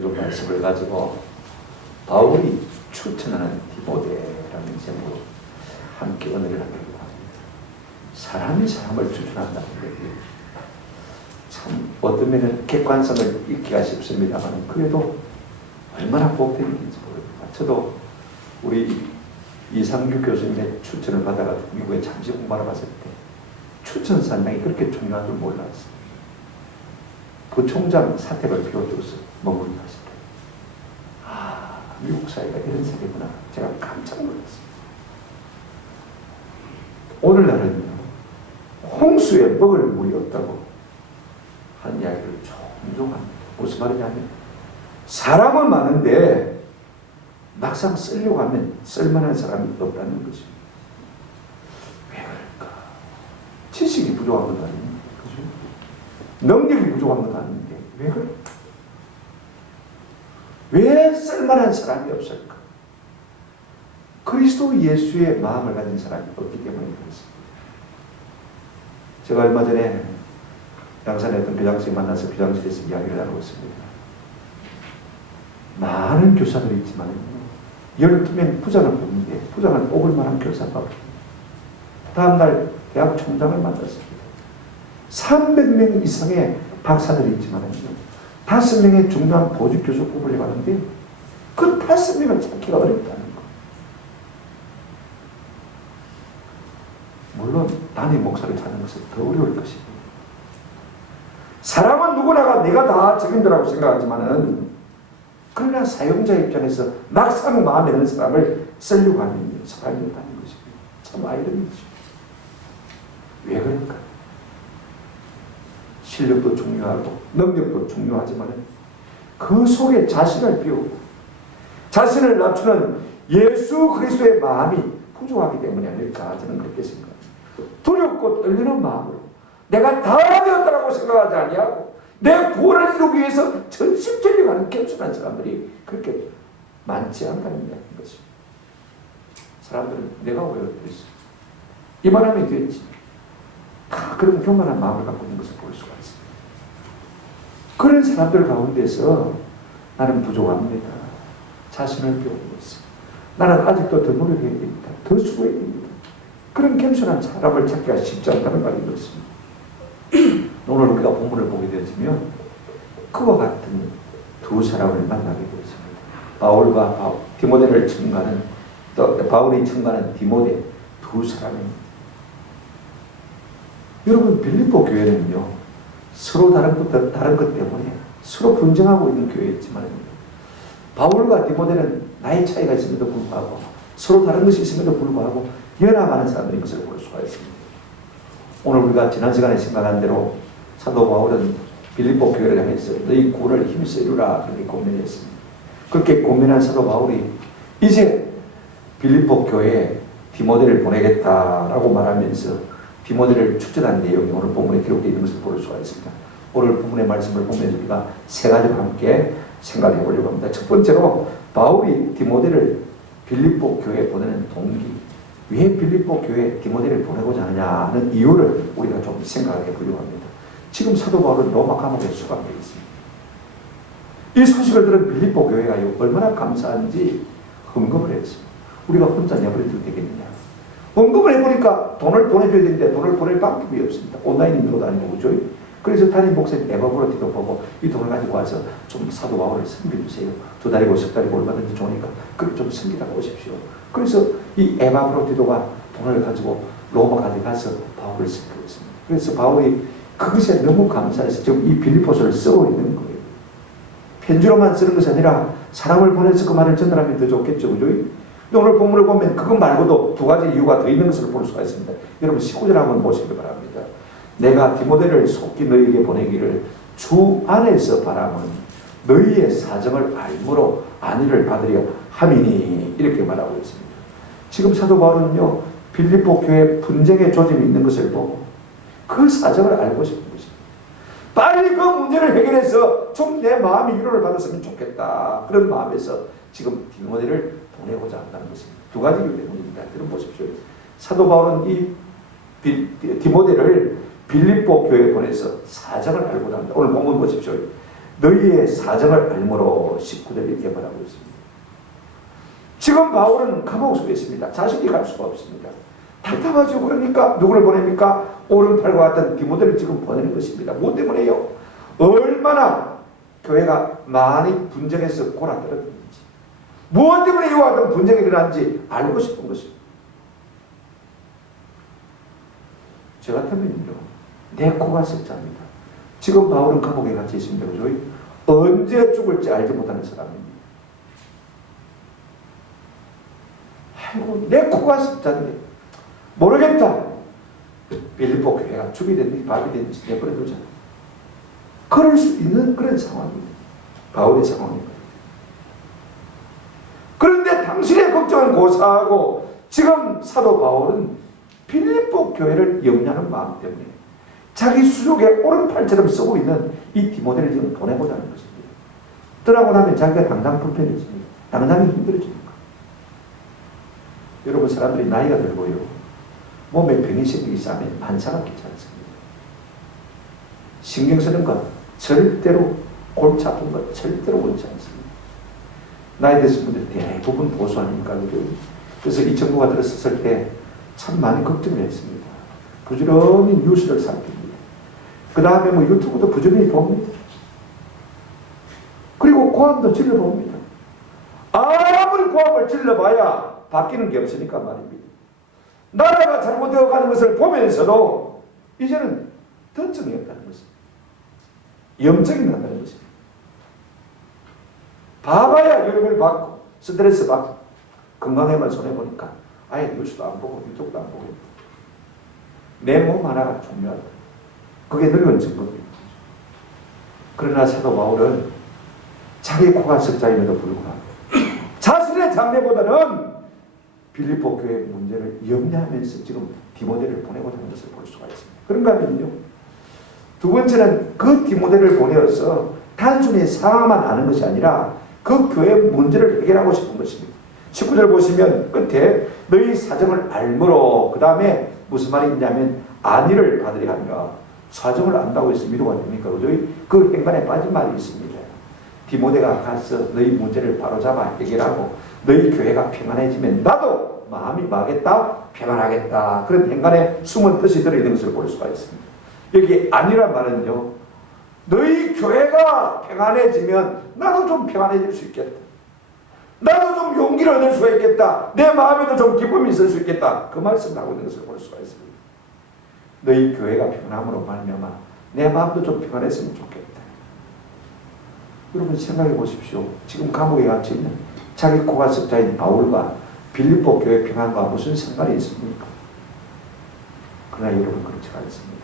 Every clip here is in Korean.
읽은 말씀을 가지고 바울이 추천하는 디모데라는 제목으로 함께 은혜를 나누려고 합니다. 사람이 사람을 추천한다는 것이 참 어떤 면은 객관성을 잃기가 쉽습니다만 그래도 얼마나 복된 일인지 모릅니다. 저도 우리 이상규 교수님의 추천을 받아가 미국에 잠시 공부하러 갔을 때 추천 산당이 그렇게 중요한 줄 몰랐어요. 부총장 사택을 비워두어서 머무르고 갔을 때 미국 사회가 이런 세계구나 제가 깜짝 놀랐어요. 오늘날은요 홍수에 먹을 물이 없다고 한 이야기를 종종 합니다. 무슨 말이냐면 사람은 많은데 막상 쓰려고 하면 쓸만한 사람이 없다는 것입니다. 왜 그럴까? 지식이 부족한 것도 아닌데, 그죠? 능력이 부족한 것도 아닌데, 왜 그럴까? 왜 쓸만한 사람이 없을까? 그리스도 예수의 마음을 가진 사람이 없기 때문에 그렇습니다. 제가 얼마 전에 양산에 어떤 교장선생님 만나서 교장실에서 이야기를 나누고 있습니다. 많은 교사들이 있지만 12명 부장을 보는데 부장을 뽑을 만한 교사가 없습니다. 다음날 대학 총장을 만났습니다. 300명 이상의 박사들이 있지만 5명의 중요한 보직 교수 뽑으려고 하는데 그 5명을 찾기가 어렵다는 거. 물론 담임 목사를 찾는 것은 더 어려울 것입니다. 사람은 누구나가 내가 다 적임자라고 생각하지만은 그러나 사용자 입장에서 막상 마음에 드는 사람을 쓰려고 하는 사람이 없다는 것입니다. 참 아이러니죠. 왜 그럴까? 실력도 중요하고 능력도 중요하지만 그 속에 자신을 비우고 자신을 낮추는 예수 그리스도의 마음이 부족하기 때문이 아닐까 저는 그렇게 생각합니다. 두렵고 떨리는 마음으로 내가 다 되었다고 생각하지 아니하고 내 구원을 이루기 위해서 전심전력하는 겸손한 사람들이 그렇게 많지 않다는 이야기인 것입니다. 사람들은 내가 왜 어땠어? 이만하면 됐지. 다 그런 교만한 마음을 갖고 있는 것을 볼 수가 있습니다. 그런 사람들 가운데서 나는 부족합니다. 자신을 배우고 있습니다. 나는 아직도 더 노력해야 됩니다. 더 수고해야 됩니다. 그런 겸손한 사람을 찾기가 쉽지 않다는 말인 것입니다. 오늘 우리가 본문을 보게 되었으면 그와 같은 두 사람을 만나게 되었습니다. 바울과 디모데를 청가하는 또 바울이 청가하는 디모데 두 사람입니다. 여러분 빌립보 교회는요 서로 다른 것 때문에 서로 분쟁하고 있는 교회였지만 바울과 디모데는 나이 차이가 있음에도 불구하고 서로 다른 것이 있음에도 불구하고 연합하는 사람들인 것을 볼 수가 있습니다. 오늘 우리가 지난 시간에 생각한 대로 사도 바울은 빌립보 교회를 향해서 너희 구원을 힘써 이루라 그렇게 고민했습니다. 그렇게 고민한 사도 바울이 이제 빌립보 교회에 디모데를 보내겠다라고 말하면서 디모데를 추천한 내용이 오늘 본문에 기록되어 있는 것을 볼 수가 있습니다. 오늘 본문의 말씀을 보면서 우리가 세 가지로 함께 생각해 보려고 합니다. 첫 번째로 바울이 디모데를 빌립보 교회에 보내는 동기, 왜 빌립보 교회에 디모데를 보내고자 하느냐는 이유를 우리가 좀 생각해 보려고 합니다. 지금 사도 바울은 로마 감옥에 수감되어 있습니다. 이 소식을 들은 빌립보 교회가 얼마나 감사한지 헌금을 했습니다. 우리가 혼자 내버려도 되겠느냐. 헌금을 해보니까 돈을 보내줘야 되는데 돈을 보낼 방법이 없습니다. 온라인으로도 아니고 그죠? 그래서 담임 목사님 에바브로티도 보고 이 돈을 가지고 와서 좀 사도 바울을 섬겨주세요. 2달이고 10달이고 얼마든지 좋으니까 그렇게 좀 섬기다가 오십시오. 그래서 이 에바브로티도가 돈을 가지고 로마까지 가서 바울을 섬겼습니다. 그래서 바울이 그것에 너무 감사해서 지금 이 빌립보서를 쓰고 있는 거예요. 편지로만 쓰는 것이 아니라 사람을 보내서 그 말을 전달하면 더 좋겠죠. 그죠? 오늘 본문을 보면 그것 말고도 두 가지 이유가 더 있는 것을 볼 수가 있습니다. 여러분 19절 한번 보시기 바랍니다. 내가 디모데를 속히 너희에게 보내기를 주 안에서 바람은 너희의 사정을 알므로 안위를 받으려 함이니 이렇게 말하고 있습니다. 지금 사도 바울은요 빌립보 교회 분쟁의 조짐이 있는 것을 보고 그 사정을 알고 싶은 것입니다. 빨리 그 문제를 해결해서 좀 내 마음이 위로를 받았으면 좋겠다. 그런 마음에서 지금 디모데를 보내고자 한다는 것입니다. 두 가지 이유 때문입니다. 들어보십시오. 사도 바울은 이 디모데를 빌립보 교회에 보내서 사정을 알고자 합니다. 오늘 본문 보십시오. 너희의 사정을 알므로 19절 이렇게 말하고 있습니다. 지금 바울은 감옥 속에 있습니다. 자식이 갈 수가 없습니다. 답답하죠. 그러니까 누구를 보냅니까? 오른팔과 같은 디모데를 지금 보내는 것입니다. 무엇 때문에요? 얼마나 교회가 많이 분쟁해서 골아떨어졌는지, 무엇 때문에 이와 같은 분쟁이 일어났는지 알고 싶은 것입니다. 저 같으면요, 내 코가 석자입니다. 지금 바울은 감옥에 갇혀 있습니다. 그죠? 언제 죽을지 알지 못하는 사람입니다. 아이고, 내 코가 석자인데 모르겠다. 빌립보 교회가 죽이 됐는지 밥이 됐는지 내버려두자. 그럴 수 있는 그런 상황입니다. 바울의 상황입니다. 그런데 당신의 걱정은 고사하고 지금 사도 바울은 빌립보 교회를 염려하는 마음 때문에 자기 수족의 오른팔처럼 쓰고 있는 이 디모데를 지금 보내보자는 것입니다. 떠나고 나면 자기가 당장 불편해집니다. 당장이 힘들어집니다. 여러분, 사람들이 나이가 들고요, 몸에 병이 생기기 시작하면 만사가 귀찮습니다. 신경 쓰는 것 절대로, 골치 아픈 것 절대로 원치 않습니다. 나이 드신 분들 대부분 보수 아닙니까? 그래서 이 정부가 들어섰을 때 참 많이 걱정을 했습니다. 부지런히 뉴스를 살핍니다. 그 다음에 뭐 유튜브도 부지런히 봅니다. 그리고 고함도 질러봅니다. 아무리 고함을 질러봐야 바뀌는 게 없으니까 말입니다. 나라가 잘못되어 가는 것을 보면서도 이제는 던점이 없다는 것입니다. 염증이 난다는 것입니다. 봐봐야 열을 받고 스트레스 받고 건강에만 손해보니까 아예 뉴스도 안 보고 유튜브도 안 보고 내 몸 하나가 중요하다. 그게 늙은 증거입니다. 그러나 사도 바울은 자기 코가 석자임에도 불구하고 자신의 장래보다는 빌립보 교회의 문제를 염려하면서 지금 디모데를 보내고자 하는 것을 볼 수가 있습니다. 그런가 하면요, 두 번째는 그 디모데를 보내어서 단순히 상황만 아는 것이 아니라 그 교회의 문제를 해결하고 싶은 것입니다. 19절 보시면 끝에 너희 사정을 알므로, 그 다음에 무슨 말이 있냐면 안위를 받으려 하니라. 사정을 안다고 해서 위로가 됩니까? 그 행간에 빠진 말이 있습니다. 디모데가 가서 너희 문제를 바로잡아 해결하고 너희 교회가 평안해지면 나도 마음이 마겠다, 평안하겠다. 그런 행간에 숨은 뜻이 들어있는 것을 볼 수가 있습니다. 여기 안위란 말은요, 너희 교회가 평안해지면 나도 좀 평안해질 수 있겠다. 나도 좀 용기를 얻을 수가 있겠다. 내 마음에도 좀 기쁨이 있을 수 있겠다. 그 말씀을 하고 있는 것을 볼 수가 있습니다. 너희 교회가 평안함으로 말미암아 내 마음도 좀 평안했으면 좋겠다. 여러분 생각해 보십시오. 지금 감옥에 갇혀 있는 자기 코가 석자인 바울과 빌립보 교회 평안과 무슨 상관이 있습니까? 그러나 여러분 그렇지 않습니다.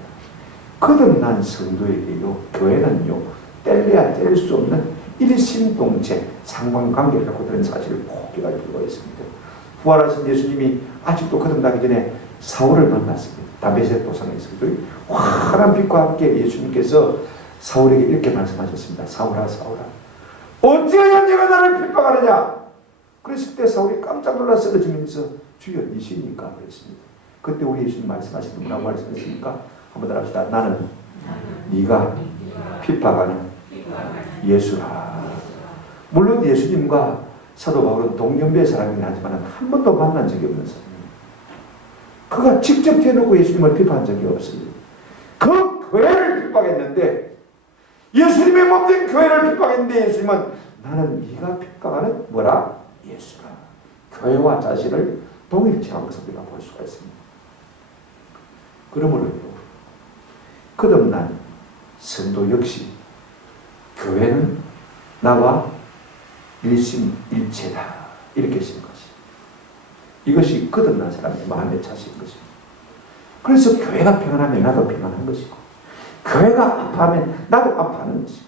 거듭난 성도에게요, 교회는요, 뗄래야 뗄 수 없는 일심동체 상관관계를 갖고 있는 사실을 꼭 기억할 필요가 있습니다. 부활하신 예수님이 아직도 거듭나기 전에 사울을 만났습니다. 다메섹 도상에서. 환한 빛과 함께 예수님께서 사울에게 이렇게 말씀하셨습니다. 사울아, 사울아, 어찌하여 네가 나를 핍박하느냐? 그랬을 때 사울이 깜짝 놀라 쓰러지면서 주여 이십니까? 그랬습니다. 그때 우리 예수님 말씀하시는 뭐라고 말씀하십니까? 한번 더 합시다. 나는 네가 핍박하는 예수라. 물론 예수님과 사도 바울은 동년배의 사람이긴 하지만 한 번도 만난 적이 없는 사람입니다. 그가 직접 대놓고 예수님을 비판한 적이 없습니다. 그 교회를 핍박했는데, 예수님의 몸된 교회를 핍박했는데 예수님은 나는 네가 핍박하는 뭐라? 예수라. 교회와 자신을 동일체한 것을 우리가 볼 수가 있습니다. 그러므로 거듭난 성도 역시 교회는 나와 일심일체다. 이렇게 쓴 것이. 이것이 거듭난 사람의 마음의 자세인 것입니다. 그래서 교회가 평안하면 나도 평안한 것이고, 교회가 아파하면 나도 아파하는 것입니다.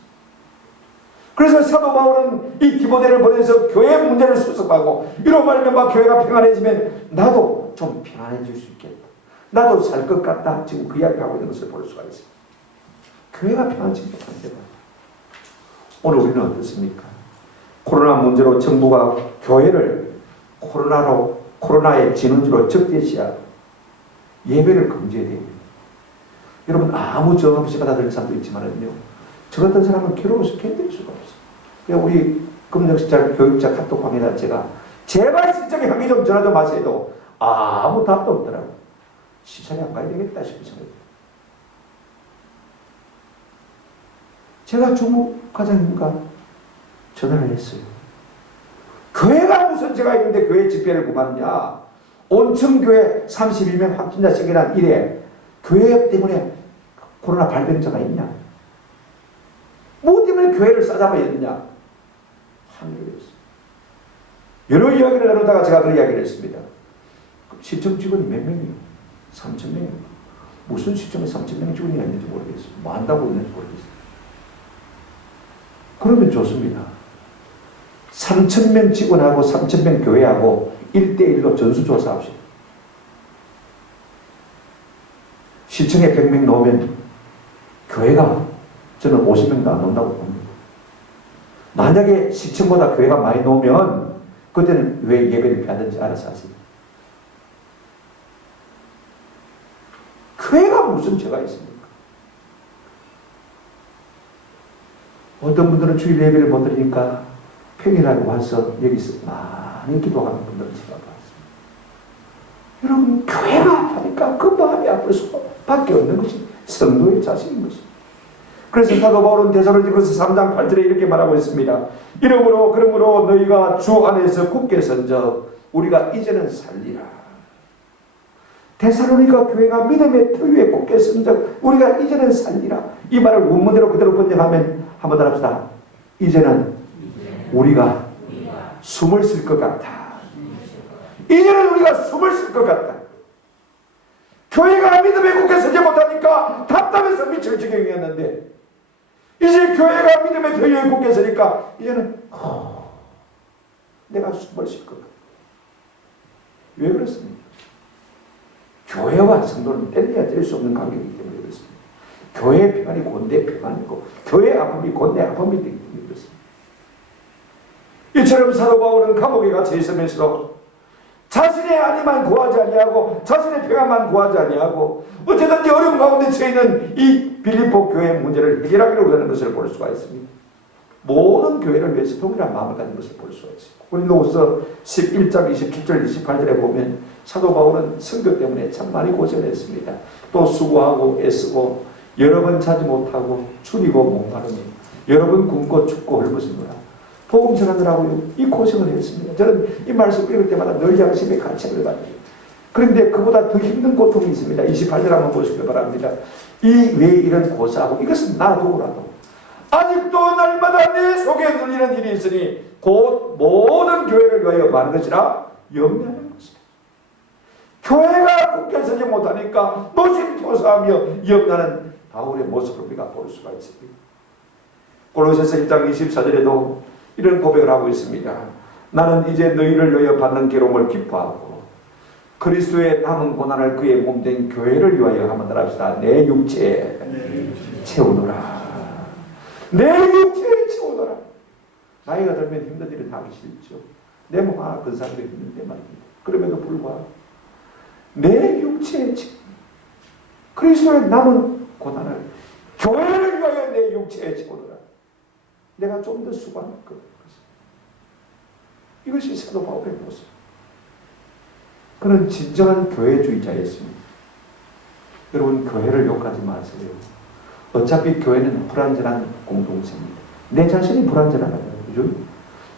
그래서 사도 바울은 이 디모데를 보내서 교회의 문제를 수습하고, 이로 말하면 막 교회가 평안해지면 나도 좀 평안해질 수 있겠다. 나도 살 것 같다. 지금 그 이야기를 하고 있는 것을 볼 수가 있습니다. 교회가 평안해지면 안 돼요. 오늘 우리는 어떻습니까? 코로나 문제로 정부가 교회를 코로나의 진원지로 적대시하고 예배를 금지해야 됩니다. 여러분 아무 정 없이 받아들이는 사람도 있지만요, 저 같은 사람은 괴로워서 견딜 수가 없어. 그러니까 우리 금력실장 교육자 카톡 방에다 제가 제발 실장에 한 개 좀 전화 좀 하세요. 아무 답도 없더라고. 시청에 안 가야 되겠다 싶은 생각이 들어요. 제가 주무과장님과 전화를 했어요. 교회가 무슨 죄가 있는데 교회 집회를 구하느냐. 온천교회 32명 확진자 생겨난 이래 교회 때문에 코로나 발병자가 있냐. 뭐 때문에 교회를 싸잡아야 되느냐. 한결이었어요. 여러 이야기를 나누다가 제가 그런 이야기를 했습니다. 시청 직원이 몇 명이요? 3,000명이요. 무슨 시청에 3,000명 직원이 있는지 모르겠어요. 뭐 한다고 있는지 모르겠어요. 그러면 좋습니다. 3,000명 직원하고 3,000명 교회하고 1대1로 전수조사합시다. 시청에 100명 넣으면 교회가 저는 50명도 안 온다고 봅니다. 만약에 시청보다 교회가 많이 넣으면 그때는 왜 예배를 피하든지 알아서 하세요. 교회가 무슨 죄가 있습니까? 어떤 분들은 주일 예배를 못 드리니까 평일날 와서 여기서 많이 기도하는 분들을 제가 봤습니다. 여러분 교회가 아파니까 그 마음이 아플 수밖에 없는 것이 성도의 자신인 것입니다. 그래서 사도 바울은 데살로니가서 3장 8절에 이렇게 말하고 있습니다. 그러므로 너희가 주 안에서 굳게 선적 우리가 이제는 살리라. 데살로니가 교회가 믿음의 터 위에 굳게 선적 우리가 이제는 살리라. 이 말을 원문대로 그대로 번역하면 한번 따라합시다. 이제는 우리가 숨을 쉴 것 같아. 이제는 우리가 숨을 쉴 것 같다. 교회가 믿음에 굳게 서지 못하니까 답답해서 미칠 지경이었는데 이제 교회가 믿음의 터 위에 굳게 서니까 이제는 내가 숨을 쉴 것 같다. 왜 그렇습니까? 교회와 성도는 뗄래야 뗄 수 없는 관계이기 때문에 그렇습니다. 교회의 평안이 곧 내 평안이고 교회의 아픔이 곧 내 아픔이 되기 때문에 그렇습니다. 이처럼 사도 바울은 감옥에 갇혀 있으면서도 자신의 안위만 구하지 아니하고 자신의 평안만 구하지 아니하고 어쨌든지 어려운 가운데 처해있는 이 빌립보 교회의 문제를 해결하기로 하는 것을 볼 수가 있습니다. 모든 교회를 위해서 동일한 마음을 가진 것을 볼 수가 있습니다. 고린도후서 11장 27절 28절에 보면 사도 바울은 선교 때문에 참 많이 고생했습니다. 또 수고하고 애쓰고 여러 번 자지 못하고 줄이고 목마르니 여러 번 굶고 춥고 헐벗으노라. 복음 전하느라고 이 고생을 했습니다. 저는 이 말씀 읽을 때마다 늘 양심의 가책을 받습니다. 그런데 그보다 더 힘든 고통이 있습니다. 28절 한번 보시기 바랍니다. 이 왜 이런 고사하고 이것은 놔두고라도 아직도 날마다 내 속에 눌리는 일이 있으니 곧 모든 교회를 위하여 많은 것이라 염려하는 것이다. 교회가 굳게 서지 못하니까 노심초사하며 염려하는 바울의 모습을 우리가 볼 수가 있습니다. 골로새서 1장 24절에도 이런 고백을 하고 있습니다. 나는 이제 너희를 위하여 받는 괴로움을 기뻐하고 그리스도의 남은 고난을 그의 몸된 교회를 위하여 한번 따라합시다. 내 육체에 채우노라. 내 육체에 채우노라. 나이가 들면 힘든 일은 하기 싫죠. 내 몸 하나 큰 사람들이 힘든데 말입니다. 그럼에도 불구하고 내 육체에 그리스도의 남은 고난을 교회를 위하여 내 육체에 채우노라. 내가 좀 더 수고할 것. 이것이 사도 바울의 모습. 그는 진정한 교회주의자였습니다. 여러분 교회를 욕하지 마세요. 어차피 교회는 불완전한 공동체입니다. 내 자신이 불완전하다고요. 그죠?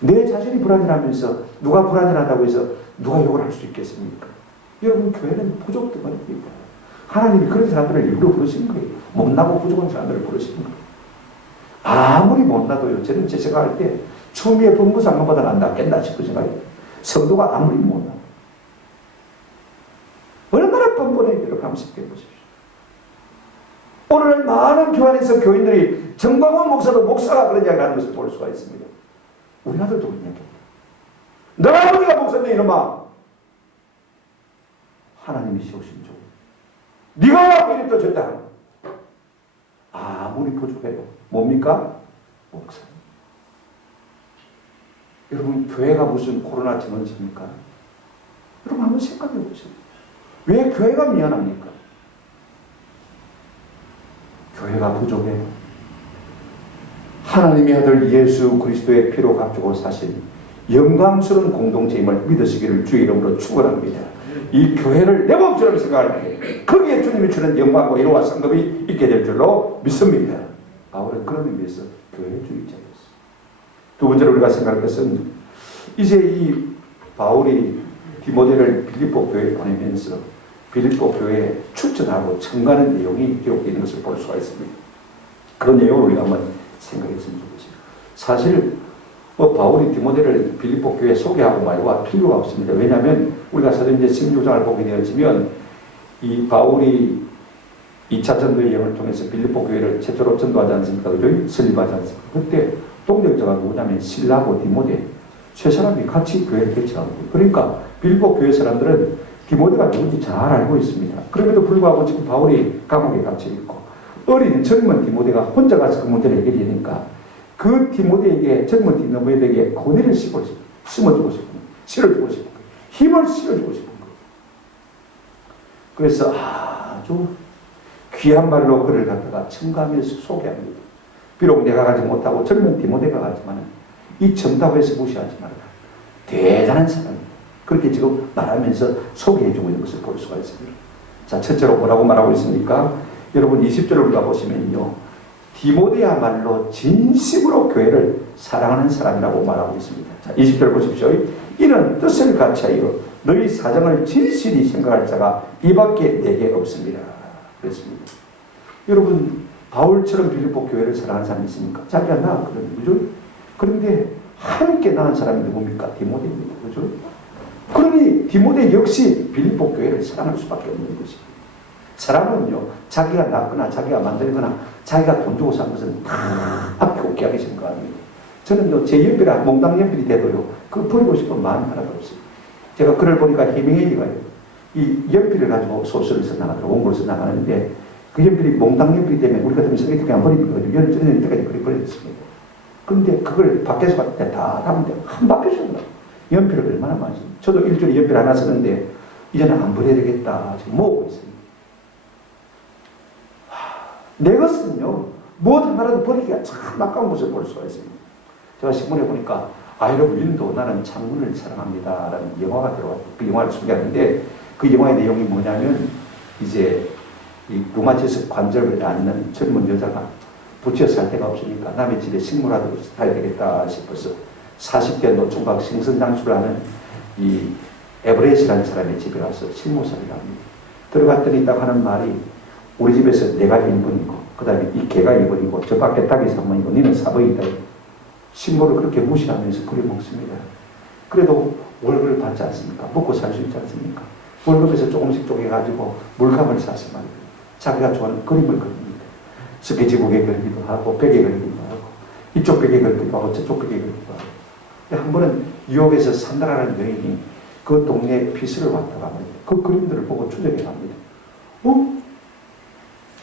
내 자신이 불완전하면서 누가 불완전하다고 해서 누가 욕을 할 수 있겠습니까? 여러분 교회는 부족들입니다. 하나님이 그런 사람들을 일부러 부르신 거예요. 못나고 부족한 사람들을 부르신 거예요. 아무리 못나도요. 저는 제 생각할 때 추미애 법무장관보다 낫겠나 싶은 생각이에요. 성도가 아무리 못나 얼마나 뻔뻔해 여러분 한번 생각해 보십시오. 오늘 많은 교회 안에서 교인들이 정광훈 목사도 목사가 그런 이야기를 하는 것을 볼 수가 있습니다. 우리 아들도 그런 이야기입니다. 너가 아버지가 목사인데 이놈아 하나님이 세우신 종 네가 와 이리 떠졌다. 아무리 부족해도 뭡니까? 목사. 여러분 교회가 무슨 코로나 전원지입니까? 여러분 한번 생각해 보세요. 왜 교회가 미안합니까? 교회가 부족해요. 하나님의 아들 예수 그리스도의 피로 값주고 사신 영광스러운 공동체임을 믿으시기를 주의 이름으로 축원합니다. 이 교회를 내 몸처럼 생각할 때 거기에 주님이 주는 영광과 위로와 상급이 있게 될 줄로 믿습니다. 바울은 그런 의미에서 교회주의자였어요. 두 번째로 우리가 생각할 것은 이제 이 바울이 디모데를 빌립보 교회에 보내면서 빌립보 교회에 추천하고 청가하는 내용이 기록되어 있는 것을 볼 수가 있습니다. 그런 내용을 우리가 한번 생각했으면 좋겠어요. 사실 바울이 디모데를 빌립보 교회에 소개하고 말고와 필요가 없습니다. 왜냐하면 우리가 사도행전 16장을 보게 되어지면 이 바울이 2차 전도의 여행을 통해서 빌립보 교회를 최초로 전도하지 않습니까? 설립하지 않습니까? 그때 동력자가 누구냐면 실라고 디모데 세 사람이 같이 교회를 개척하고, 그러니까 빌립보 교회 사람들은 디모데가 누군지 잘 알고 있습니다. 그럼에도 불구하고 지금 바울이 감옥에 갇혀 있고 어린 젊은 디모데가 혼자 가서 그 문제를 해결해야 되니까 그 디모데에게, 젊은 디모데에게 권위를 심어주고 싶은, 실어주고 싶은 거예요. 힘을 실어주고 싶은 거예요. 그래서 아주 귀한 말로 그를 갖다가 첨가하면서 소개합니다. 비록 내가 가지 못하고 젊은 디모데가 가지만 이 정답에서 무시하지 말라. 대단한 사람입니다. 그렇게 지금 말하면서 소개해주고 있는 것을 볼 수가 있습니다. 자, 첫째로 뭐라고 말하고 있습니까? 여러분 20절을 우리가 보시면요, 디모데야말로 진심으로 교회를 사랑하는 사람이라고 말하고 있습니다. 자, 20절 보십시오. 이는 뜻을 같이하여 너희 사정을 진실히 생각할 자가 이밖에 내게 없습니다. 그렇습니다. 여러분 바울처럼 빌립보 교회를 사랑하는 사람이 있습니까? 자기가 낳았거든요. 그죠? 그런데 함께 낳은 사람이 누굽니까? 디모데입니다. 그죠? 그러니 디모데 역시 빌립보 교회를 사랑할 수밖에 없는 것입니다. 사람은요, 자기가 낳거나 자기가 만들거나 자기가 돈 주고 산 것은 다 앞에 웃게 생각합니다. 저는요, 제 연필이 몽땅 연필이 돼도요, 그거 버리고 싶은 마음이 하나도 없어요. 제가 글을 보니까 헤밍웨이가요, 이 연필을 가지고 소설을 써나가더라고요. 원고를 써나가는데 그 연필이 몽땅 연필이 되면 우리 같으면 쓰레기 통에 안 버리는 거죠. 열을 찌르는 때까지 그리 버렸습니다. 그런데 그걸 밖에서 봤을 때 다 담는데 한 바퀴 쏜다. 연필을 얼마나 많이 씁니다. 저도 일주일에 연필 하나 쓰는데 이제는 안 버려야 되겠다 지금 모으고 있습니다. 내 것은요, 무엇 하나라도 버리기가 참 아까운 것을 볼 수가 있습니다. 제가 신문에 보니까 I love 윈도, 나는 창문을 사랑합니다 라는 영화가 들어왔고 그 영화를 소개하는데 그 영화의 내용이 뭐냐면 이제 이 루마티스 관절을 앓는 젊은 여자가 부채 살 데가 없으니까 남의 집에 식물하듯 살아야 되겠다 싶어서 40대 노총각 생선장수를 하는 이 에브레시라는 사람의 집에 가서 식모살이를 합니다. 들어갔더니 딱 하는 말이 우리 집에서 내가 1번이고 그 다음에 이 개가 2번이고 저 밖에 닭이 3번이고 니는 4번이다. 식모를 그렇게 무시하면서 부려먹습니다. 그래도 월급을 받지 않습니까? 먹고 살 수 있지 않습니까? 월급에서 조금씩 쪼개가지고 물감을 사서 말이에요. 자기가 좋아하는 그림을 그립니다. 스케치북에 그리기도 하고 벽에 그리기도 하고 이쪽 벽에 그리기도 하고 저쪽 벽에 그리기도 하고. 한 번은 뉴욕에서 산다라는 여인이 그 동네에 피스를 왔다가 말이에요. 그 그림들을 보고 추적해 갑니다.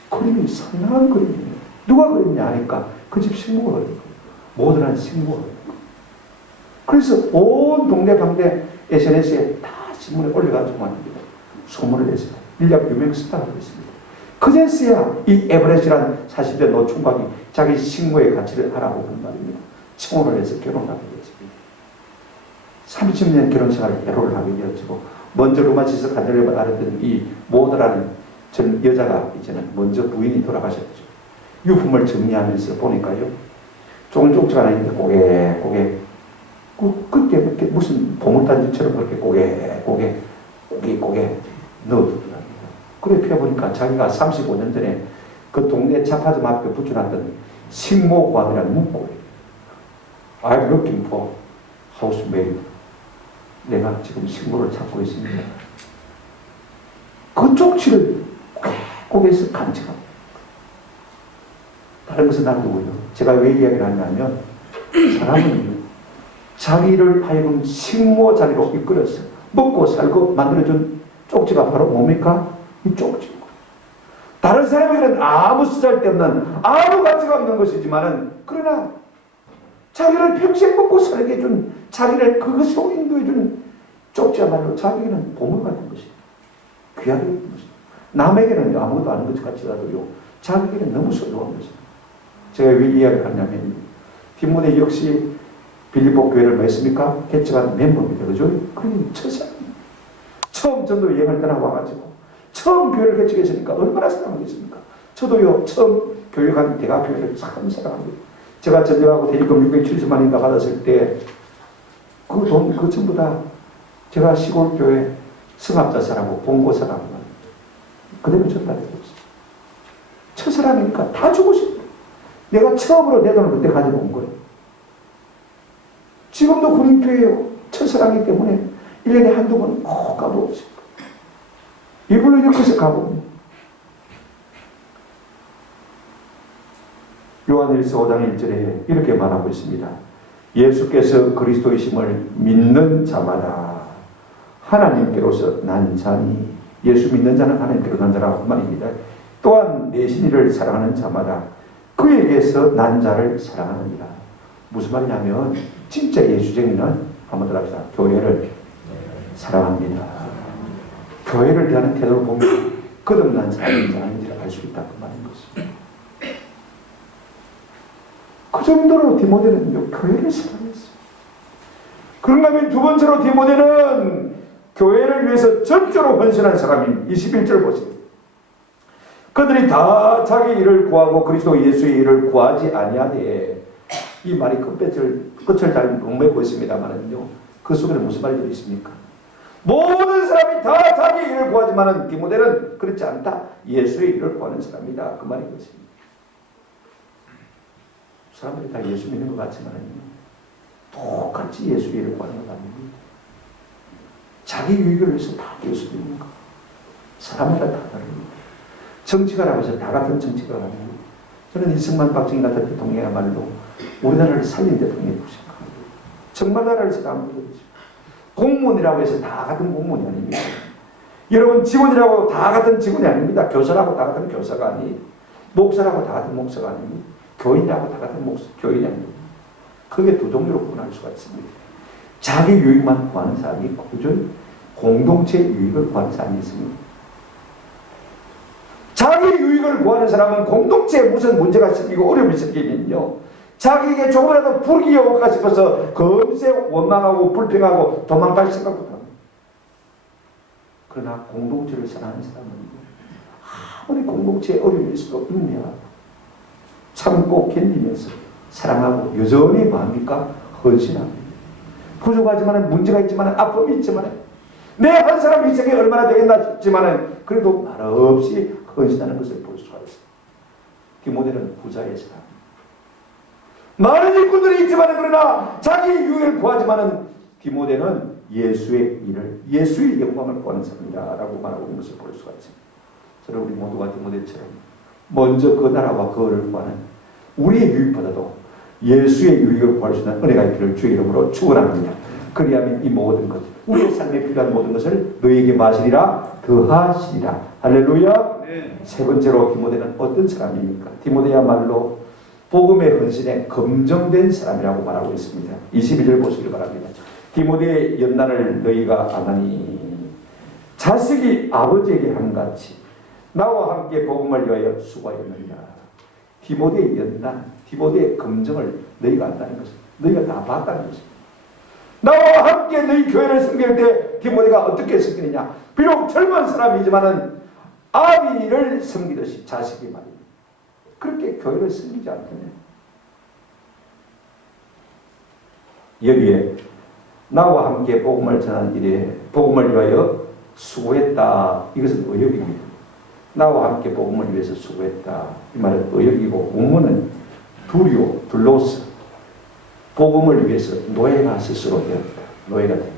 그림이 상당한 그림이에요. 누가 그렸냐 하니까 그 집 식모가 그린 거예요. 모던한 식모가 그린 거예요. 그래서 온 동네 방네 SNS에 다 신문에 올려가지고 말입니다. 소문을 냈어요. 인력 유명 스타가 됐습니다. 그제서야 이 에버레시라는 40대 노총각이 자기 식모의 가치를 알아보는 말입니다. 청혼을 해서 결혼하게 되었습니다. 30년 결혼 생활을 해로를 하게 되었고 먼저 루마티스 관절을 앓았던 이 모드라는 전 여자가 이제는 먼저 부인이 돌아가셨죠. 유품을 정리하면서 보니까요, 조금 쪽지가 하나 있는데 고개 그때 그렇게 무슨 보물단지처럼 그렇게 고개 넣어두더랍니다. 그래 펴보니까 자기가 35년 전에 그 동네 잡화점 앞에 붙여놨던 식모과학이라는 문구예요. I'm looking for housemaid. 내가 지금 식모를 찾고 있습니다. 그 쪽지를 고개에서 간직합니다. 다른 것은 놔두고요. 제가 왜 이야기를 하냐면 사람은 자기를 하여금 식모 자리로 이끌어서 먹고 살고 만들어준 쪽지가 바로 뭡니까? 이 쪽지인 거예요. 다른 사람에게는 아무 쓰잘데없는 아무 가치가 없는 것이지만은 그러나 자기를 평생 먹고 살게 해준 자기를 그것으로 인도해준 쪽지야말로 자기에게는 보물 같은 것이에요. 귀하게 있는 것이에요. 남에게는 아무것도 아닌 것 같지라도요, 자기에게는 너무 소중한 것이에요. 제가 왜 이야기를 하냐면 디모데 역시 빌립보 교회를 뭐 했습니까? 개척한 멤버입니다. 그죠? 그러니 처음 전도 여행을 떠나와가지고 처음 교회를 개척했으니까 얼마나 사랑하겠습니까? 저도요, 처음 교회 간 대가교회를 참 사랑합니다. 제가 전역하고 대리금 670만인가 받았을 때 그 돈, 그 전부 다 제가 시골 교회 성합자사라고 봉고사라고 그대로 전달해줬어요. 첫사랑이니까 다 주고 싶어요. 내가 처음으로 내 돈을 그때 가져온 거예요. 지금도 군인교회예요. 첫사랑이기 때문에 1년에 한두 번 꼭 가보고 싶어요. 이불로 이렇게 가봅니다. 요한일서 5장 1절에 이렇게 말하고 있습니다. 예수께서 그리스도이심을 믿는 자마다 하나님께로서 난 자니, 예수 믿는 자는 하나님께로 난 자라고 말입니다. 또한 내 신이를 사랑하는 자마다 그에게서 난 자를 사랑하느니라. 무슨 말이냐면 진짜 예수쟁이는 한번 더 합시다. 교회를 사랑합니다. 교회를 대하는 태도를 보면 거듭난 사람인지 아닌지를 알 수 있다 그 말인 것입니다. 그 정도로 디모데는 교회를 사랑했어요. 그런가 하면 두 번째로 디모데는 교회를 위해서 전적으로 헌신한 사람인 21절 보세요. 그들이 다 자기 일을 구하고 그리스도 예수의 일을 구하지 아니하되, 이 말이 끝을 잘 못 맺고 있습니다만은요, 그 속에는 무슨 말이 들어있습니까? 모든 사람이 다 자기 일을 구하지만은 디모데는 그렇지 않다. 예수의 일을 구하는 사람이다. 그 말인 것입니다. 사람들이 다 예수 믿는 것 같지만은요, 똑같이 예수의 일을 구하는 것 아닙니다. 자기 유익을 위해서 다 예수 믿는 것. 사람마다 다 다릅니다. 정치가라고 해서 다 같은 정치가가 아닙니다. 저는 이승만, 박정희 같은 대통령이야말로 우리나라를 살린 대통령이라고 생각합니다. 정말 나라를 사랑하는 거죠. 공무원이라고 해서 다 같은 공무원이 아닙니다. 여러분, 직원이라고 다 같은 직원이 아닙니다. 교사라고 다 같은 교사가 아니에요. 목사라고 다 같은 목사가 아닙니다. 교인이라고 다 같은 교인이 아닙니다. 크게 두 종류로 구분할 수가 있습니다. 자기 유익만 구하는 사람이 있고, 공동체 유익을 구하는 사람이 있습니다. 자기 유익을 구하는 사람은 공동체에 무슨 문제가 생기고 어려움이 생기면요, 자기에게 조금이라도 불이익이 올까 싶어서 금세 원망하고 불평하고 도망갈 생각부터 합니다. 그러나 공동체를 사랑하는 사람은 아무리 공동체에 어려움이 있어도 인내하고 참고 견디면서 사랑하고 여전히 뭐합니까? 헌신합니다. 부족하지만 문제가 있지만 아픔이 있지만 내 한 사람 인생이 얼마나 되겠나 싶지만 그래도 말없이 헌신하는 것을 볼 수가 있습니다. 디모데는 부자의 사람. 많은 일꾼들이 있지만 그러나 자기 유익을 구하지만 디모데는 예수의 일을, 예수의 영광을 구하는 사람이다 라고 말하고 있는 것을 볼 수가 있습니다. 저는 우리 모두가 디모데처럼 먼저 그 나라와 그 을을 구하는, 우리의 유익보다도 예수의 유익을 구할 수 있는 은혜가 있기를 주의 이름으로 축원합니다. 그리하면 이 모든 것, 우리의 삶에 필요한 모든 것을 너희에게 마시리라 더하시리라. 할렐루야. 네. 세 번째로 디모데는 어떤 사람입니까? 디모데야말로 복음의 헌신에 검증된 사람이라고 말하고 있습니다. 22절 보시길 바랍니다. 디모데의 연단을 너희가 아나니 자식이 아버지에게 한같이 나와 함께 복음을 위하여 수고하였느니라. 디모데의 연단, 디모데의 검증을 너희가 안다는 것입니다. 너희가 다 봤다는 것입니다. 나와 함께 너희 교회를 섬길 때 디모데가 어떻게 섬기느냐? 비록 젊은 사람이지만은 아비를 섬기듯이 자식이 말입니다. 그렇게 교회를 섬기지 않겠냐? 여기에 나와 함께 복음을 전하는 일에 복음을 위하여 수고했다. 이것은 의역입니다. 나와 함께 복음을 위해서 수고했다. 이 말은 의역이고, 원문은 두리오, 둘로스. 복음을 위해서 노예가 스스로 되었다. 노예가 되었다.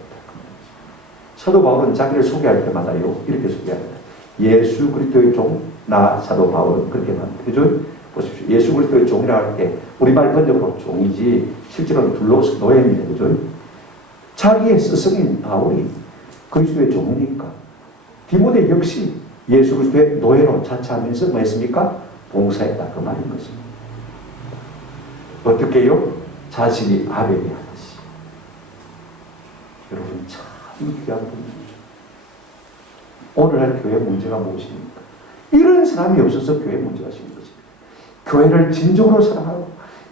사도 바울은 자기를 소개할 때마다요, 이렇게 소개합니다. 예수 그리스도의 종, 나 사도 바울은 그렇게 말합니다. 그죠? 보십시오. 예수 그리스도의 종이라고 할 때 우리말 번역으로 종이지 실제로는 둘로스 노예입니다. 그죠? 자기의 스승인 바울이 그리스도의 종이니까 디모데 역시 예수 그리스도의 노예로 자처하면서 뭐 했습니까? 봉사했다. 그 말인 것입니다. 어떻게요? 자식이 아베에게 하듯이. 여러분 참 귀한 분이죠. 오늘날 교회 문제가 무엇입니까? 이런 사람이 없어서 교회 문제가 생긴 것입니다. 교회를 진정으로 사랑하고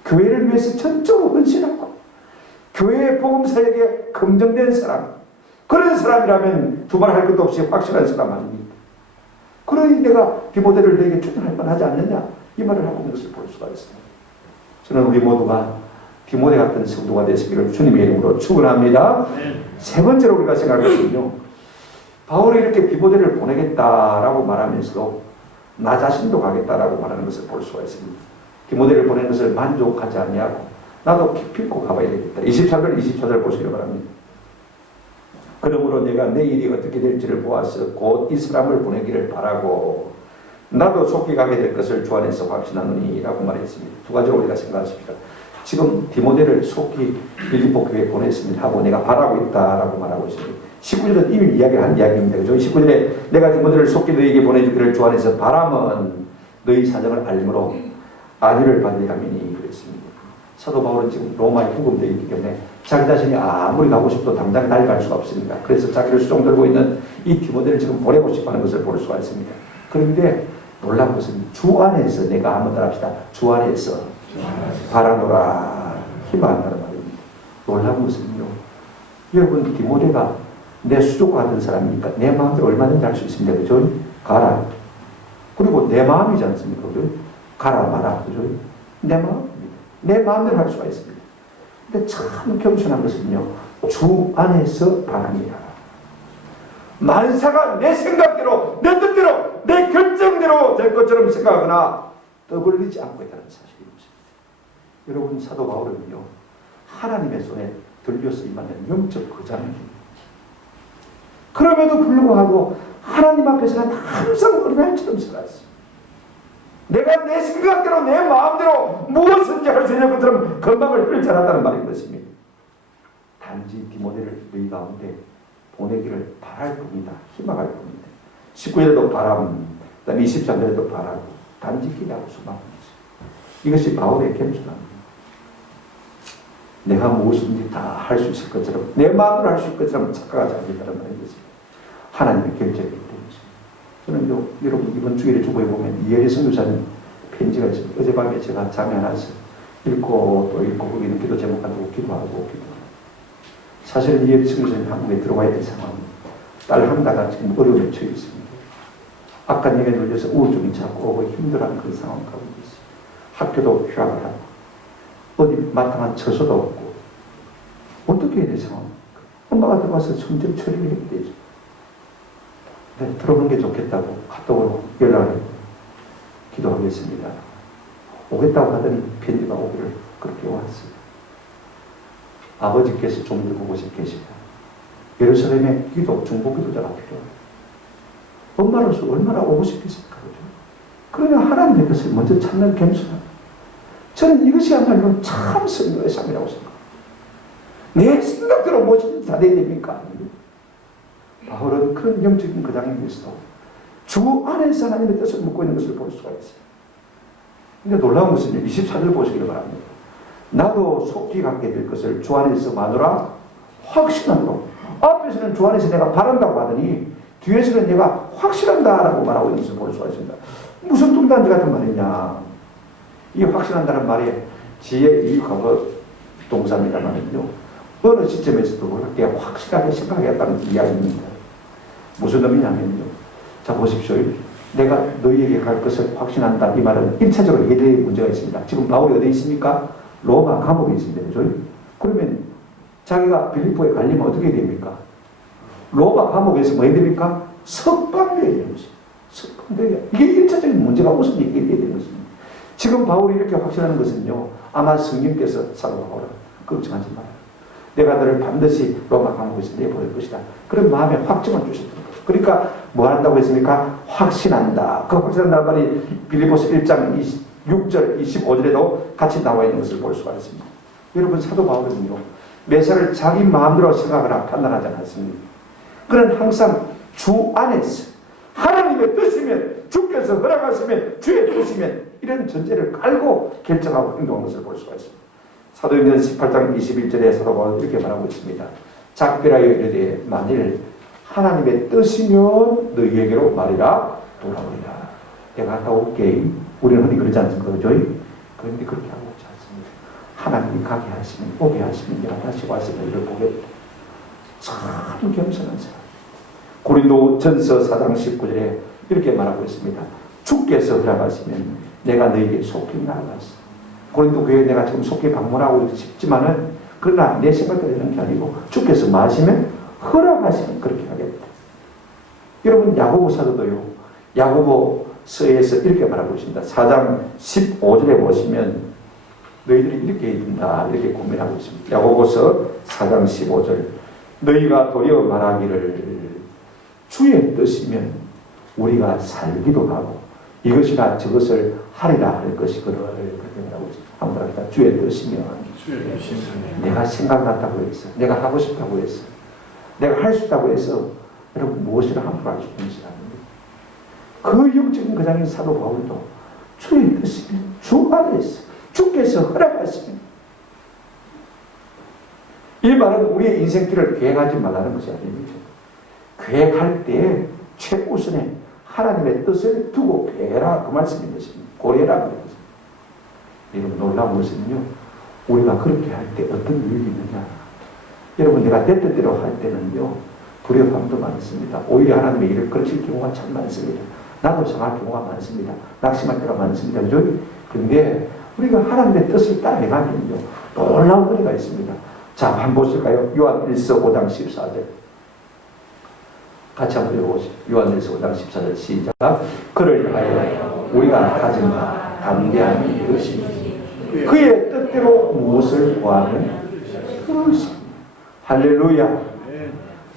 교회를 위해서 전적으로 헌신하고 교회의 복음사역에 검증된 사람, 그런 사람이라면 두말할 것도 없이 확실한 사람 아닙니까? 그러니 내가 디모데를 내게 추천할 만하지 않느냐, 이 말을 하고 있는 것을 볼 수가 있습니다. 저는 우리 모두가 디모데 같은 성도가 되시기를 주님의 이름으로 축원합니다. 세 번째로 우리가 생각하거든요. 바울이 이렇게 디모데를 보내겠다라고 말하면서도 나 자신도 가겠다라고 말하는 것을 볼 수가 있습니다. 디모데를 보낸 것을 만족하지 아니하고 나도 기필코 가봐야 되겠다. 23절 24절 보시기 바랍니다. 그러므로 내가 내 일이 어떻게 될지를 보아서 곧 이 사람을 보내기를 바라고 나도 속히 가게 될 것을 주 안에서 확신하노니 라고 말했습니다. 두 가지로 우리가 생각하십시다. 지금 디모데를 속히 빌립보 교회에 보냈습니다 하고 내가 바라고 있다라고 말하고 있습니다. 19절은 이미 이야기한 이야기입니다. 그죠? 19절에 내가 디모데를 속히 너희에게 보내주기를 주 안에서 바람은 너희 사정을 알므로 안위를 받으려 함이니 그랬습니다. 사도 바울은 지금 로마에 후금되어 있기 때문에 자기 자신이 아무리 가고 싶어도 당장 달려갈 수가 없습니다. 그래서 자기를 수종 들고 있는 이 디모데를 지금 보내고 싶어하는 것을 볼 수가 있습니다. 그런데 놀라운 것은 주 안에서, 내가 한번 따라합시다. 주 안에서 바라노라 희망한다는 말입니다. 놀라운 것은요, 여러분 디모데가 내 수족과 같은 사람이니까 내 마음대로 얼마든지 할 수 있습니다. 그죠? 가라. 그리고 내 마음이지 않습니까? 그죠? 가라 마라. 그죠? 내 마음입니다. 내 마음대로 할 수가 있습니다. 근데 참 겸손한 것은요, 주 안에서 바랍니다. 만사가 내 생각대로, 내 뜻대로, 내 결정대로 될 것처럼 생각하거나 떠벌리지 않고 있다는 사실입니다. 여러분, 사도 바울은요, 하나님의 손에 들려서 임하는 영적 거장입니다. 그럼에도 불구하고 하나님 앞에서는 항상 어린아이처럼 살았습니다. 내가 내 생각대로, 내 마음대로 무엇인지 할 수 있는 것처럼 건방을 끌지 않았다는 말인 것입니다. 단지 디모데를 너희 가운데 보내기를 바랄 뿐이다. 희망할 뿐이다. 19절에도 바람, 그 다음에 23절에도 바라고 단지 기대하고 수고하는 것입니다. 이것이 바울의 겸손함입니다. 내가 무엇인지 다 할 수 있을 것처럼, 내 마음으로 할 수 있을 것처럼 착각하지 않는다는 말인 것입니다. 하나님의 결정이기 때문에. 저는 여러분 이번 주일에 주보에 보면 이혜리 선교사님 편지가 있습니다. 어젯밤에 제가 잠이 안 와서 읽고 또 읽고 거기는 기도 제목 가지고 기도하고. 사실은 이혜리 선교사님 한국에 들어와야 될 상황입니다. 딸 한다가 지금 어려움에 처해 있습니다. 악한 영에 걸려서 우울증이 자꾸 오고 힘들어하는 그런 상황 가운데 있어요. 학교도 휴학을 하고 어디 마땅한 처소도 없고 어떻게 해야 될 상황입니까? 엄마가 들어와서 점점 처리를 해야 되죠. 네, 들어오는 게 좋겠다고 카톡으로 연락을 했고 기도하겠습니다. 오겠다고 하더니 편지가 오기를 그렇게 왔어요. 아버지께서 좀 더 보고 싶게 계시다. 예루살렘에 기도, 중보 기도자가 필요해요. 엄마로서 얼마나 오고 싶겠습니까? 그러면 하나님의 것을 먼저 찾는 겸손함. 저는 이것이야말로 참 성도의 삶이라고 생각합니다. 내 생각대로 무엇인지 다 돼야 됩니까? 바울은 그런 영적인 거장님에서도 주 안에서 하나님의 뜻을 묻고 있는 것을 볼 수가 있어요. 근데 놀라운 것은 24절 보시기를 바랍니다. 나도 속히 갖게 될 것을 주 안에서 마누라 확신함으로. 앞에서는 주 안에서 내가 바란다고 하더니 뒤에서는 내가 확신한다라고 말하고 있는 것을 볼 수가 있습니다. 무슨 뚱단지 같은 말이냐. 이 확신한다는 말이 지혜, 이과거 동사입니다만요. 어느 시점에서도 그렇게 확실하게 생각하겠다는 이야기입니다. 무슨 의미냐면요. 자, 보십시오. 내가 너희에게 갈 것을 확신한다. 이 말은 1차적으로 예대의 문제가 있습니다. 지금 바울이 어디에 있습니까? 로마 감옥에 있습니다. 그렇죠? 그러면 자기가 빌립보에 가려면 어떻게 됩니까? 로마 감옥에서 뭐 해야 됩니까? 석방돼야 되는 것입니다. 석방돼야. 이게 1차적인 문제가 우선 얘기해야 되는 것입니다. 지금 바울이 이렇게 확신하는 것은요. 아마 성령께서 사도 바울을 걱정하지 마라. 내가 너를 반드시 로마 감옥에서 내보낼 것이다. 그런 마음의 확정을 주셨던 거예요. 그러니까 뭐 한다고 했습니까? 확신한다. 그 확신한다는 말이 빌립보서 1장 6절 25절에도 같이 나와 있는 것을 볼 수가 있습니다. 여러분 사도 바울은요. 매사를 자기 마음대로 생각하거나 판단하지 않았습니다. 그는 항상 주 안에서 하나님의 뜻이면 주께서 허락하시면 주의 뜻이면 이런 전제를 깔고 결정하고 행동하는 것을 볼 수가 있습니다. 사도행전 18장 21절에 사도 바울은 이렇게 말하고 있습니다. 작별하여 이르되 만일 하나님의 뜻이면 너희에게로 말이라 돌아오리라. 내가 갔다 올게. 우리는 흔히 그러지 않습니까? 그죠? 그런데 그렇게 하고 있지 않습니다. 하나님이 가게 하시면, 오게 하시면 내가 다시 와서 너희를 보겠다. 참 겸손한 사람. 고린도 전서 4장 19절에 이렇게 말하고 있습니다. 주께서 허락하시면 내가 너희에게 속히 나아갔어. 고린도 교회에 내가 지금 속히 방문하고 싶지만은, 그러나 내 생각대로 되는 게 아니고 주께서 마시면 허락하시면 그렇게 하겠다. 여러분, 야고보 사도도요, 야고보서에서 이렇게 말하고 있습니다. 4장 15절에 보시면 너희들이 이렇게 입는다, 이렇게 고민하고 있습니다. 야고보서 4장 15절, 너희가 도리어 말하기를 주의 뜻이면 우리가 살기도 하고 이것이나 저것을 하리라 할 것이거늘, 그렇게 말하고 있습니다. 한번 합시다. 주의 뜻이면, 내가 생각났다고 해서, 내가 하고 싶다고 해서, 내가 할 수 있다고 해서 여러분 무엇이라 함부로 할 수 있는 사람입니다. 그 영적인 거장인 사도 바울도 주의 뜻이면, 주 안에서 주께서 허락하시면, 이 말은 우리의 인생길을 계획하지 말라는 것이 아닙니다. 계획할 때 최우선에 하나님의 뜻을 두고 계획하라, 그 말씀인 것입니다. 고려해라 그 말입니다. 여러분, 놀라운 것은요, 우리가 그렇게 할 때 어떤 유익이 있느냐. 여러분, 내가 내 뜻대로 할 때는요, 불협함도 많습니다. 오히려 하나님의 일을 거칠 경우가 참 많습니다. 나도 정할 경우가 많습니다. 낙심할 때가 많습니다. 그죠? 그런데 우리가 하나님의 뜻을 따라 행하면요, 놀라운 은혜가 있습니다. 자, 한번 보실까요? 요한 1서 5장 14절. 같이 한번 읽어보시죠. 요한 1서 5장 14절 시작. 그를 위하여 우리가 가진 바 담대함이 이것이니 그의 뜻대로 무엇을 구하면 그것입니다. 할렐루야.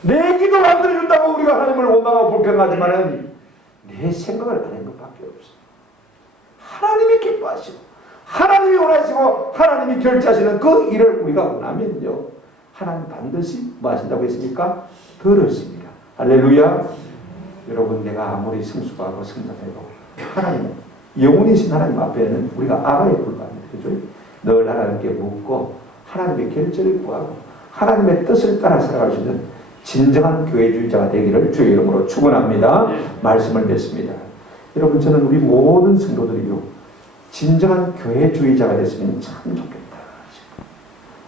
내 기도 만들어준다고 우리가 하나님을 원망하고 불평하지만은 내 생각을 안 한 것밖에 없어. 하나님이 기뻐하시고 하나님이 원하시고 하나님이 결제하시는 그 일을 우리가 원하면요, 하나님 반드시 뭐 하신다고 했습니까? 들으십니다. 할렐루야. 여러분, 내가 아무리 성숙하고 성장해도 하나님, 영원이신 하나님 앞에는 우리가 아가에 불과합니다. 그죠? 늘 하나님께 묻고 하나님의 결제를 구하고 하나님의 뜻을 따라 살아갈 수 있는 진정한 교회주의자가 되기를 주의 이름으로 축원합니다. 말씀을 맺습니다. 여러분, 저는 우리 모든 성도들이요, 진정한 교회주의자가 됐으면 참 좋겠다.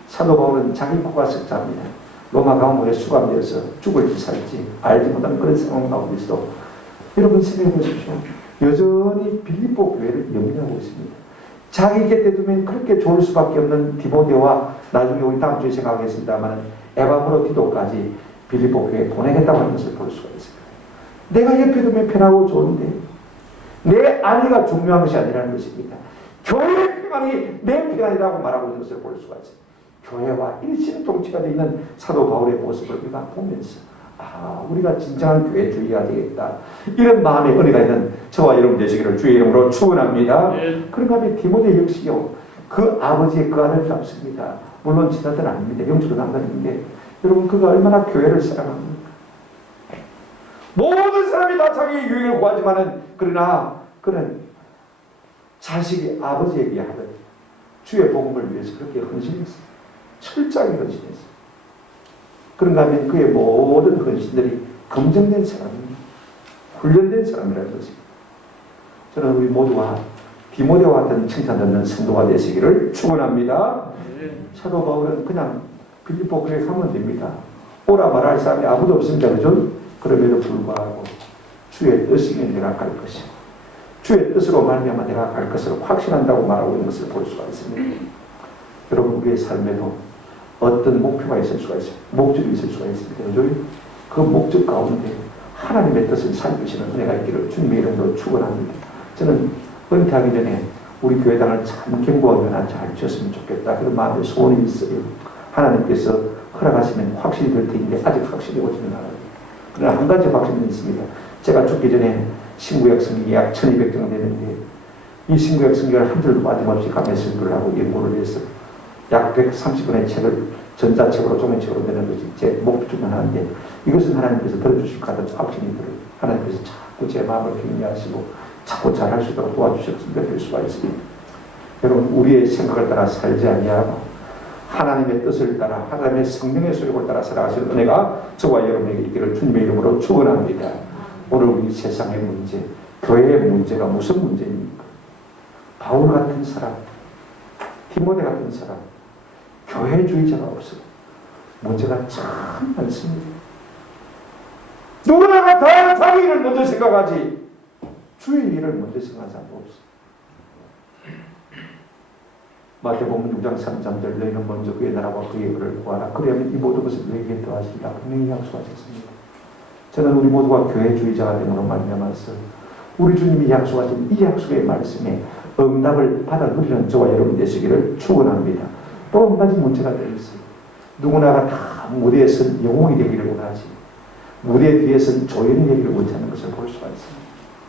사도 바울은 자기 코가 석자입니다. 로마 감옥에 수감되어서 죽을지 살지 알지 못하는 그런 상황 가운데 있어. 여러분, 생각해 보십시오. 여전히 빌립보 교회를 영위하고 있습니다. 자기 곁에 두면 그렇게 좋을 수밖에 없는 디모데와, 나중에 우리 다음 주에 생각하겠습니다만 에바브로디도까지 빌립보 교회에 보내겠다고 하는 것을 볼 수가 있습니다. 내가 옆에 두면 편하고 좋은데 내 안위가 중요한 것이 아니라는 것입니다. 교회의 평안이 내 평안이라고 말하고 있는 것을 볼 수가 있습니다. 교회와 일심동체가 되어 있는 사도 바울의 모습을 우리가 보면서, 아, 우리가 진정한 교회주의가 되겠다, 이런 마음의 은혜가 있는 저와 여러분 되시기를 주의 이름으로 축원합니다. 그런가 하면 디모데 역시요, 그 아버지의 그 아들 잡습니다. 물론 친아들 아닙니다. 영적인 남자인데 여러분, 그가 얼마나 교회를 사랑합니까? 모든 사람이 다 자기의 유익을 구하지만은, 그러나 그는 자식이 아버지에게 하던 주의 복음을 위해서 그렇게 헌신했어요. 철저하게 헌신했어요. 그런가 하면 그의 모든 헌신들이 검증된 사람입니다. 훈련된 사람이라는 것입니다. 저는 우리 모두가 디모데와 같은 칭찬 듣는 성도가 되시기를 축원합니다. 사도 바울은 그냥 빌립보 교회에 가면 됩니다. 오라 말할 사람이 아무도 없습니다. 그죠? 그럼에도 불구하고 주의 뜻이면 내가 갈 것이고 주의 뜻으로 말미암아 내가 갈 것을 확신한다고 말하고 있는 것을 볼 수가 있습니다. 여러분, 우리의 삶에도 어떤 목표가 있을 수가 있어요. 목적이 있을 수가 있습니다. 그죠? 그 목적 가운데 하나님의 뜻을 살피시는 은혜가 있기를 주님의 이름으로 축원합니다. 저는 은퇴하기 전에 우리 교회당을 참 견고하게 잘 지었으면 좋겠다, 그런 마음의 소원이 있어요. 하나님께서 허락하시면 확실히 될 텐데 아직 확실히 오지는 않아요. 그러나 한 가지 확신은 있습니다. 제가 죽기 전에 신구약 성경이 약 1200장 되는데 이 신구약 성경을 한 줄도 빠짐없이 감해설교를 하고 연구를 해서 약 130권의 책을 전자책으로 종이책으로 내는 것이 제 목표 중 하나인데, 이것은 하나님께서 들어주실 것 같은 확신이 들어요. 하나님께서 자꾸 제 마음을 격려하시고 자꾸 잘할 수 있도록 도와주셨으면 될 수가 있습니다. 여러분, 우리의 생각을 따라 살지 아니하고 하나님의 뜻을 따라 하나님의 성령의 소욕을 따라 살아가시는 은혜가 저와 여러분에게 있기를 주님의 이름으로 축원합니다. 오늘 우리 세상의 문제, 교회의 문제가 무슨 문제입니까? 바울 같은 사람, 디모데 같은 사람, 교회주의자가 없어요. 문제가 참 많습니다. 누구나가 다 자기 일을 먼저 생각하지 주의 일을 먼저 생각하는 사람도 없어요. 마태복음 6장 3절 너희는 먼저 그의 나라와 그의 의를 구하라. 그러면 이 모든 것을 너희에게 더하시리라. 분명히 약속하셨습니다. 저는 우리 모두가 교회주의자가 됨으로 말미암아서 우리 주님이 약속하신 이 약속의 말씀에 응답을 받아 누리는 저와 여러분 되시기를 축원합니다. 또 한 가지 문제가 되어 있어요. 누구나가 다 무대에 선 영웅이 되기를 원하지 무대 뒤에 선 조연이 되기를 원하는 것을 볼 수가 있습니다.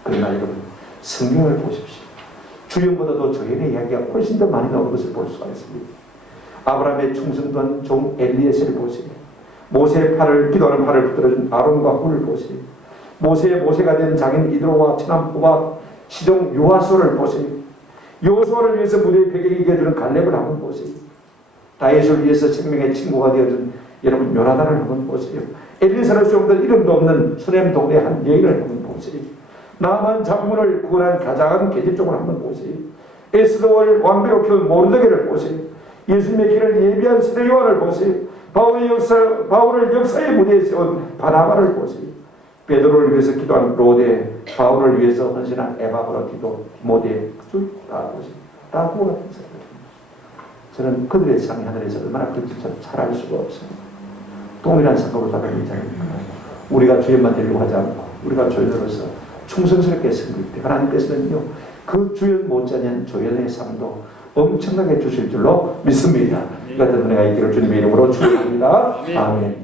그러나 여러분 성경을 보십시오. 주연보다도 조연의 이야기가 훨씬 더 많이 나오는 것을 볼 수가 있습니다. 아브라함의 충성된 종 엘리에셀을 보세요. 모세의 팔을 기도하는 팔을 붙들어준 아론과 훌을 보세요. 모세가 된 장인 이드로와 친한 부와 시종 요하수를 보세요. 요수아를 위해서 무대의 배경이 되어주는 갈렙을 한번 보세요. 다윗을 위해서 생명의 친구가 되어준 여러분 요나단을 한번 보세요. 엘리사를 수용된 이름도 없는 수넴 동네 한 여인을 한번 보세요. 나만 장군을 구원한 가장한 계집종을 한번 보세요. 에스더를 왕비로 키운 모르드게를 보세요. 예수님의 길을 예비한 세례 요한을 보세요. 바울을 역사의 무대에 세운 바나바를 보세요. 베드로를 위해서 기도한 로데, 바울을 위해서 헌신한 에바브라티도, 디모데, 다 보세요. 다 구원 같은 사람들입니다. 저는 그들의 삶이 하늘에서 얼마나 그렇지 잘 알 수가 없어요. 동일한 생각으로 받아들이지 않습니까? 우리가 주연만 되려고 하지 않고 우리가 조연으로서 충성스럽게 섬길 때 하나님께서는요 그 주연 못지않은 조연의 삶도 엄청나게 주실 줄로 믿습니다. 이 같은 은혜가 있기를 주님의 이름으로 축원합니다. 아멘.